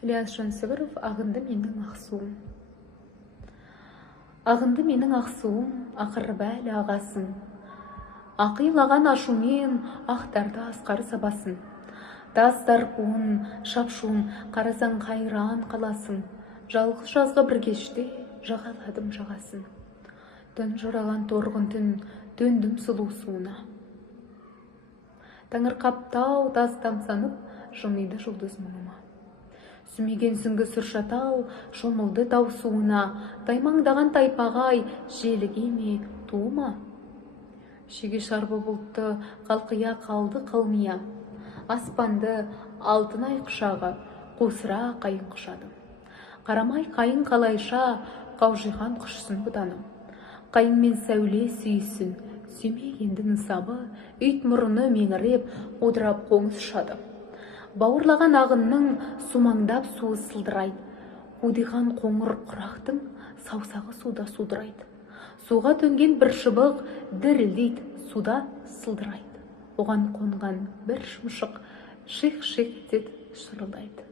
Ілияс Жансүгіров, ағынды менің ақсуым. Ағынды менің ақсуым, ақыры бәлі ағасын. Ақилаған ашумен ақтарды асқар сабасын. Тастар буын, шапшуын, қарасаң қайран қаласын. Жалғыз жазғы бір кеште жағаладым жағасын. Түн жыраған торғын түн, төндім сұлу суына. Тәңір қаптау тас тамсанып, жымиды жұлдыз мұңыма. Сүмеген сүңгі сұршатау, шомылды тау суына. Таймаңдаған тайпағай, желіге ме, туыма? Шеге шарбы бұлтты, қалқия қалды қылмия. Аспанды алтын ай құшағы, қосыра қайын құшады. Қарамай қайын қалайша, қаужиған құшсын бұданым. Қайынмен сәуле сүйсін, сүймегенді нысабы, үйт мұрыны меңіреп, одырап қоңыз шады. Бауырлаған ағынның сумаңдап суы сылдырайды. Қудиған қоңыр құрақтың саусағы суда судырайды. Суға төнген бір шыбық дірілдейді, суда сылдырайды. Оған қонған бір шымшық шиқ-шиқ етеді, шырылдайды.